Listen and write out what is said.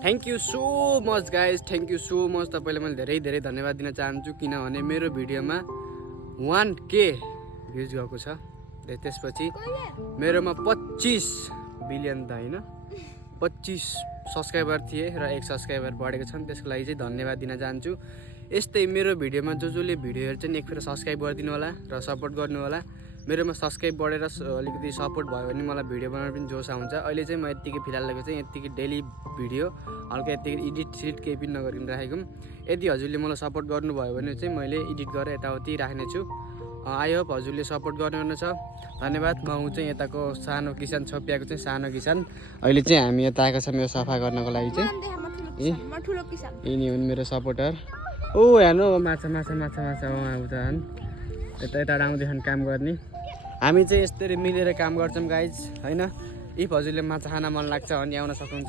Thank you so much guys, thank you so much. तपाईँलाई मैले धेरै धेरै धन्यवाद दिन चाहन्छु किनभने मेरो भिडियोमा 1K भ्युज गएको छ। त्यसपछि मेरोमा 25 बिलियन त होइन 25 सब्सक्राइबर थिए र 1 सब्सक्राइबर बढेको छन्। त्यसको लागि चाहिँ धन्यवाद दिन चाहन्छु। यस्तै मेरो भिडियोमा जसले भिडियो हेर्छ नि एकफेर सब्सक्राइब गरिदिनु होला र सपोर्ट गर्नु होला। मेरोमा सब्सक्राइब बढेर अलिकति सपोर्ट भयो भने मलाई भिडियो बनाउन पनि जोस आउँछ। अहिले चाहिँ म यत्तिकै फिलहालको चाहिँ यत्तिकै डेली भिडियो हल्का यत्तिकै एडिट सिट केही पनि नगरिकन राखेको। यदि हजुरले मलाई सपोर्ट गर्नुभयो भने चाहिँ मैले एडिट गरेर यताउति राख्नेछु। आई होप हजुरले सपोर्ट गर्नुहुनेछ। धन्यवाद। म चाहिँ यताको सानो किसान छोपियाको चाहिँ सानो किसान। अहिले चाहिँ हामी यता आएको छौँ यो सफा गर्नको लागि चाहिँ। यिनी हुन् मेरो सपोर्टर। ओ हेर्नु माछा माछा माछा माछा उहाँ उता यता यता आउँदैछन् काम गर्ने। हामी चाहिँ यस्तरी मिलेर काम गर्छौँ गाइज होइन। इफ हजुरले माछा खान मन लाग्छ भने आउन सक्नुहुन्छ।